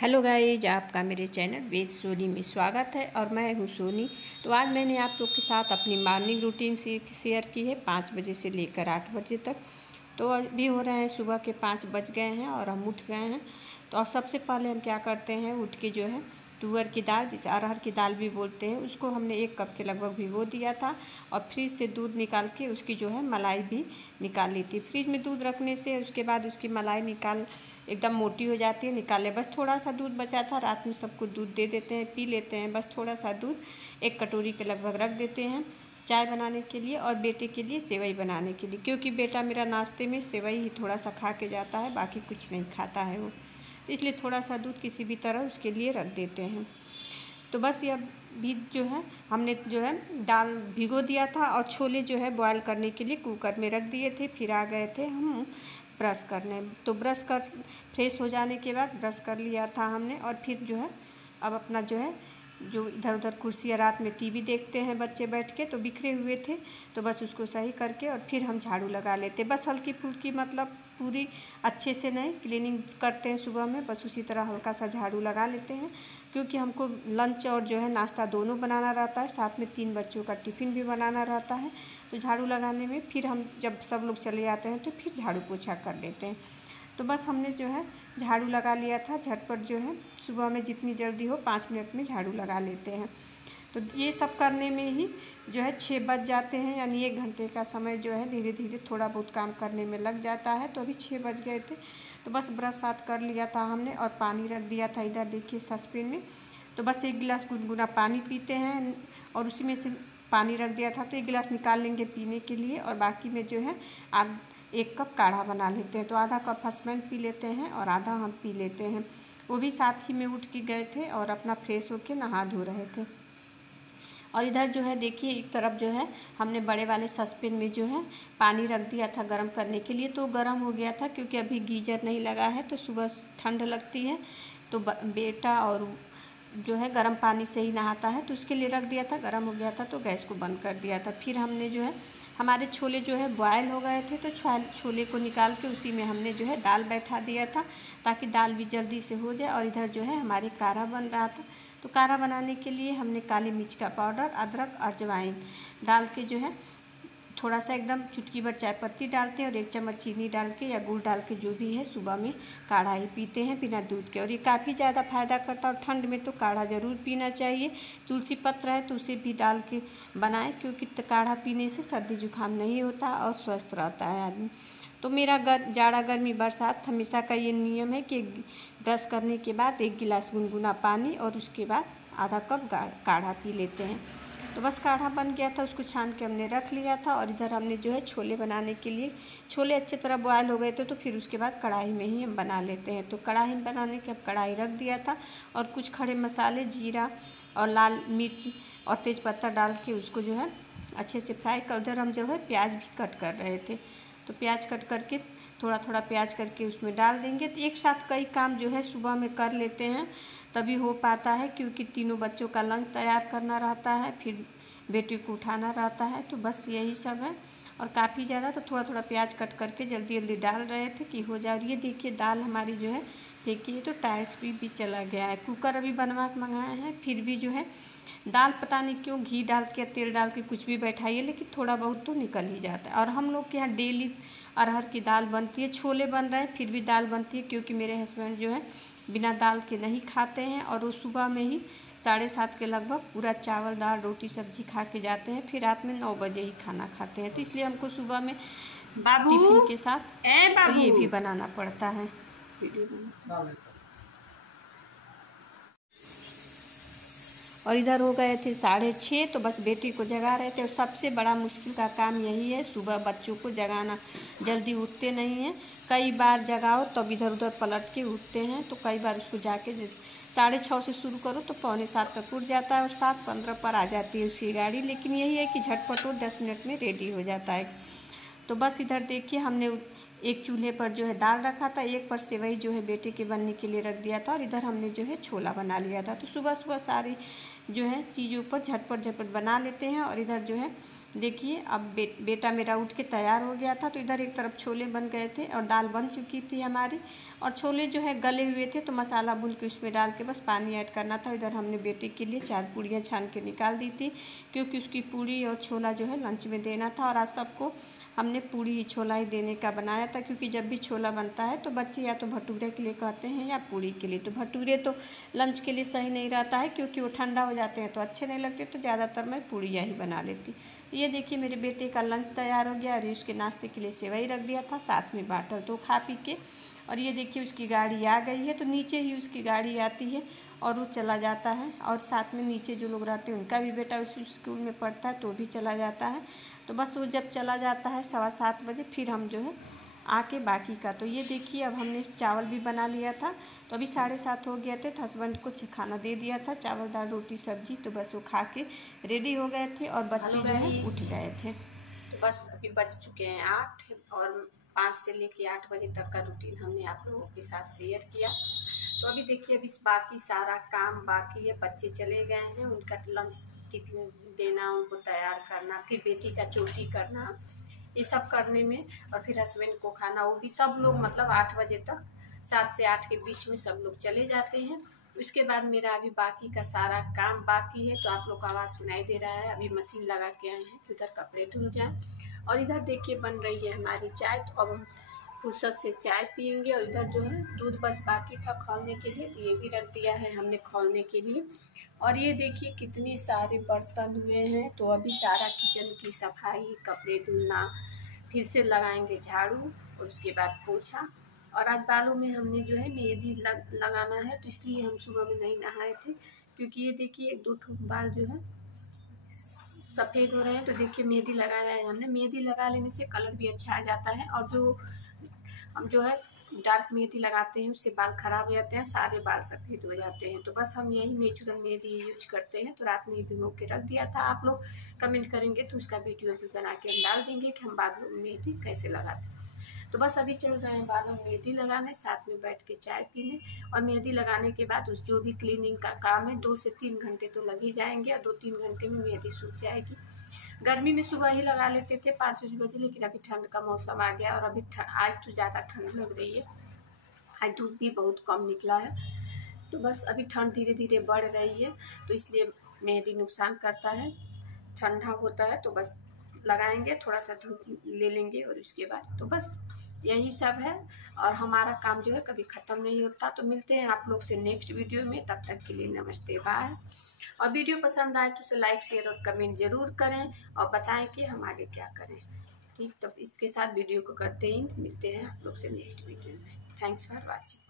Hello guys, आपका मेरे channel वेद सोनी में स्वागत है और मैं हूँ सोनी। तो आज मैंने आप लोग के साथ अपनी मॉर्निंग रूटीन से शेयर की है 5 बजे से लेकर 8 बजे तक। तो अभी हो रहे हैं सुबह के 5 बज गए हैं और हम उठ गए हैं। तो और सबसे पहले हम क्या करते हैं, उठ के जो है तुअर की दाल, जिसे अरहर की दाल भी बोलते हैं, उसको हमने 1 कप के लगभग भिगो दिया था और फ्रिज से दूध निकाल के उसकी जो है मलाई भी निकाल ली थी। फ्रिज में दूध रखने से उसके बाद उसकी मलाई एकदम मोटी हो जाती है, निकाले। बस थोड़ा सा दूध बचा था, रात में सबको दूध दे देते हैं, पी लेते हैं। बस थोड़ा सा दूध 1 कटोरी के लगभग रख देते हैं चाय बनाने के लिए और बेटे के लिए सेवई बनाने के लिए, क्योंकि बेटा मेरा नाश्ते में सेवई ही थोड़ा सा खा के जाता है, बाकी कुछ नहीं खाता है वो, इसलिए थोड़ा सा दूध किसी भी तरह उसके लिए रख देते हैं। तो बस यह भी जो है हमने जो है दाल भिगो दिया था और छोले जो है बॉयल करने के लिए कुकर में रख दिए थे। फिर आ गए थे हम ब्रश करने। तो फ्रेश हो जाने के बाद ब्रश कर लिया था हमने और फिर जो है अब अपना जो है जो इधर उधर कुर्सियाँ, रात में टीवी देखते हैं बच्चे बैठ के, तो बिखरे हुए थे, तो बस उसको सही करके और फिर हम झाड़ू लगा लेते। बस हल्की फुल्की, मतलब पूरी अच्छे से नहीं, क्लीनिंग करते हैं सुबह में, बस उसी तरह हल्का सा झाड़ू लगा लेते हैं, क्योंकि हमको लंच और जो है नाश्ता दोनों बनाना रहता है, साथ में 3 बच्चों का टिफ़िन भी बनाना रहता है। तो झाड़ू लगाने में फिर हम जब सब लोग चले जाते हैं तो फिर झाड़ू पोछा कर लेते हैं। तो बस हमने जो है झाड़ू लगा लिया था झटपट, जो है सुबह में जितनी जल्दी हो 5 मिनट में झाड़ू लगा लेते हैं। तो ये सब करने में ही जो है 6 बज जाते हैं, यानी 1 घंटे का समय जो है धीरे धीरे थोड़ा बहुत काम करने में लग जाता है। तो अभी 6 बज गए थे, तो बस ब्रश साथ कर लिया था हमने और पानी रख दिया था इधर, देखिए सॉसपेन में। तो बस 1 गिलास गुनगुना पानी पीते हैं और उसी में से पानी रख दिया था, तो 1 गिलास निकाल लेंगे पीने के लिए और बाकी में जो है 1 कप काढ़ा बना लेते हैं। तो आधा कप हस्बैंड पी लेते हैं और आधा हम पी लेते हैं। वो भी साथ ही में उठ के गए थे और अपना फ्रेश होके नहा धो रहे थे। और इधर जो है देखिए एक तरफ जो है हमने बड़े वाले सॉसपेन में जो है पानी रख दिया था गर्म करने के लिए। तो गर्म हो गया था, क्योंकि अभी गीजर नहीं लगा है, तो सुबह ठंड लगती है, तो बेटा और जो है गर्म पानी से ही नहाता है, तो उसके लिए रख दिया था। गर्म हो गया था तो गैस को बंद कर दिया था। फिर हमने जो है हमारे छोले जो है बॉयल हो गए थे, तो छोले को निकाल के उसी में हमने जो है दाल बैठा दिया था, ताकि दाल भी जल्दी से हो जाए। और इधर जो है हमारे काढ़ा बन रहा था। तो काढ़ा बनाने के लिए हमने काली मिर्च का पाउडर, अदरक, अजवाइन डाल के जो है थोड़ा सा एकदम चुटकी भर चाय पत्ती डालते हैं और 1 चम्मच चीनी डाल के या गुड़ डाल के, जो भी है, सुबह में काढ़ा ही पीते हैं बिना दूध के। और ये काफ़ी ज़्यादा फ़ायदा करता है और ठंड में तो काढ़ा ज़रूर पीना चाहिए। तुलसी पत्र है तो उसे भी डाल के बनाएं, क्योंकि काढ़ा पीने से सर्दी जुकाम नहीं होता और स्वस्थ रहता है आदमी। तो मेरा जाड़ा गर्मी बरसात हमेशा का ये नियम है कि ब्रश करने के बाद 1 गिलास गुनगुना पानी और उसके बाद आधा कप काढ़ा पी लेते हैं। तो बस काढ़ा बन गया था, उसको छान के हमने रख लिया था। और इधर हमने जो है छोले बनाने के लिए, छोले अच्छी तरह बॉयल हो गए थे, तो फिर उसके बाद कढ़ाई में ही हम बना लेते हैं। तो कढ़ाई में बनाने के अब कढ़ाई रख दिया था और कुछ खड़े मसाले, जीरा और लाल मिर्च और तेज़पत्ता डाल के उसको जो है अच्छे से फ्राई कर। उधर हम जो है प्याज भी कट कर रहे थे, तो प्याज कट करके थोड़ा थोड़ा प्याज करके उसमें डाल देंगे। तो एक साथ कई काम जो है सुबह में कर लेते हैं, तभी हो पाता है, क्योंकि तीनों बच्चों का लंच तैयार करना रहता है, फिर बेटे को उठाना रहता है। तो बस यही सब है। और काफ़ी ज़्यादा तो थोड़ा थोड़ा प्याज कट करके जल्दी जल्दी डाल रहे थे कि हो जाए। और ये देखिए दाल हमारी जो है फेंकी है, तो टाइल्स भी चला गया है। कुकर अभी बनवा के मंगाए हैं, फिर भी जो है दाल पता नहीं क्यों घी डाल के तेल डाल के कुछ भी बैठाइए, लेकिन थोड़ा बहुत तो निकल ही जाता है। और हम लोग के यहाँ डेली अरहर की दाल बनती है, छोले बन रहे हैं फिर भी दाल बनती है, क्योंकि मेरे हस्बैंड जो है बिना दाल के नहीं खाते हैं और वो सुबह में ही 7:30 के लगभग पूरा चावल दाल रोटी सब्जी खा के जाते हैं, फिर रात में 9 बजे ही खाना खाते हैं। तो इसलिए हमको सुबह में बाबू टिफिन के साथ बाबू ये भी बनाना पड़ता है। और इधर हो गए थे 6:30, तो बस बेटी को जगा रहे थे। और सबसे बड़ा मुश्किल का काम यही है, सुबह बच्चों को जगाना। जल्दी उठते नहीं हैं, कई बार जगाओ तब इधर उधर पलट के उठते हैं। तो कई बार उसको जाके 6:30 से शुरू करो तो 6:45 तक उठ जाता है और 7:15 पर आ जाती है उसकी गाड़ी। लेकिन यही है कि झटपट वो 10 मिनट में रेडी हो जाता है। तो बस इधर देखिए हमने एक चूल्हे पर जो है दाल रखा था, एक पर सेवई जो है बेटे के बनने के लिए रख दिया था, और इधर हमने जो है छोला बना लिया था। तो सुबह सुबह सारी जो है चीज़ों पर झटपट झटपट बना लेते हैं। और इधर जो है देखिए अब बेटा मेरा उठ के तैयार हो गया था, तो इधर एक तरफ छोले बन गए थे और दाल बन चुकी थी हमारी। और छोले जो है गले हुए थे तो मसाला भून के उसमें डाल के बस पानी ऐड करना था। इधर हमने बेटे के लिए 4 पूड़ियाँ छान के निकाल दी थी, क्योंकि उसकी पूड़ी और छोला जो है लंच में देना था। और आज सबको हमने पूड़ी छोला ही देने का बनाया था, क्योंकि जब भी छोला बनता है तो बच्चे या तो भटूरे के लिए कहते हैं या पूड़ी के लिए। तो भटूरे तो लंच के लिए सही नहीं रहता है, क्योंकि वो ठंडा हो जाते हैं तो अच्छे नहीं लगते, तो ज़्यादातर मैं पूड़ियाँ ही बना लेती। ये देखिए मेरे बेटे का लंच तैयार हो गया, और उसके नाश्ते के लिए सेवई रख दिया था, साथ में बाटल तो खा पी के। और ये देखिए उसकी गाड़ी आ गई है, तो नीचे ही उसकी गाड़ी आती है और वो चला जाता है। और साथ में नीचे जो लोग रहते हैं उनका भी बेटा उस स्कूल में पढ़ता है तो भी चला जाता है। तो बस वो जब चला जाता है 7:15 बजे, फिर हम जो है आके बाकी का। तो ये देखिए अब हमने चावल भी बना लिया था, तो अभी 7:30 हो गए थे, तो हस्बैंड को खाना दे दिया था, चावल दाल रोटी सब्जी। तो बस वो खा के रेडी हो गए थे और बच्चे जो है उठ गए थे। तो बस अभी बज चुके हैं 8, और 5 से लेके 8 बजे तक का रूटीन हमने आप लोगों के साथ शेयर किया। तो अभी देखिए अभी बाकी सारा काम बाकी है। बच्चे चले गए हैं, उनका लंच टिफिन देना, उनको तैयार करना, फिर बेटी का चोटी करना, ये सब करने में, और फिर हस्बैंड को खाना, वो भी सब लोग मतलब 8 बजे तक, 7 से 8 के बीच में सब लोग चले जाते हैं। उसके बाद मेरा अभी बाकी का सारा काम बाकी है। तो आप लोग का आवाज़ सुनाई दे रहा है, अभी मशीन लगा के आए हैं कि उधर कपड़े धुल जाएं। और इधर देखिए बन रही है हमारी चाय, तो अब हम फुर्सत से चाय पियेंगे। और इधर जो है दूध बस बाकी था खौलने के लिए, तो ये भी रख दिया है हमने खौलने के लिए। और ये देखिए कितने सारे बर्तन हुए हैं, तो अभी सारा किचन की सफाई, कपड़े धुलना, फिर से लगाएंगे झाड़ू, और उसके बाद पोछा। और आज बालों में हमने जो है मेहंदी लगाना है, तो इसलिए हम सुबह में नहीं नहाए थे, क्योंकि ये देखिए 1-2 ठो बाल जो है सफ़ेद हो रहे हैं। तो देखिए मेहंदी लगाया है हमने, मेहंदी लगा लेने से कलर भी अच्छा आ जाता है। और हम जो है डार्क मेहंदी लगाते हैं उससे बाल ख़राब हो जाते हैं, सारे बाल सफ़ेद हो जाते हैं। तो बस हम यही नेचुरल मेहंदी यूज करते हैं। तो रात में भिगो के रख दिया था, आप लोग कमेंट करेंगे तो उसका वीडियो भी बना के हम डाल देंगे कि हम बालों में मेहंदी कैसे लगाते हैं। तो बस अभी चल रहे हैं बालों में मेहंदी लगाने, साथ में बैठ के चाय पीने। और मेहंदी लगाने के बाद उस जो भी क्लीनिंग का काम है 2 से 3 घंटे तो लग ही जाएंगे, और 2-3 घंटे में मेहंदी सूख जाएगी। गर्मी में सुबह ही लगा लेते थे 5-6 बजे, लेकिन अभी ठंड का मौसम आ गया, और अभी आज तो ज़्यादा ठंड लग रही है, आज धूप भी बहुत कम निकला है। तो बस अभी ठंड धीरे धीरे बढ़ रही है, तो इसलिए मेहंदी नुकसान करता है, ठंडा होता है। तो बस लगाएंगे, थोड़ा सा धूप ले लेंगे, और उसके बाद तो बस यही सब है। और हमारा काम जो है कभी ख़त्म नहीं होता। तो मिलते हैं आप लोग से नेक्स्ट वीडियो में, तब तक के लिए नमस्ते, बाय। और वीडियो पसंद आए तो उसे लाइक, शेयर और कमेंट ज़रूर करें, और बताएं कि हम आगे क्या करें। ठीक, तो इसके साथ वीडियो को करते ही मिलते हैं आप लोग से नेक्स्ट वीडियो में। Thanks for watching.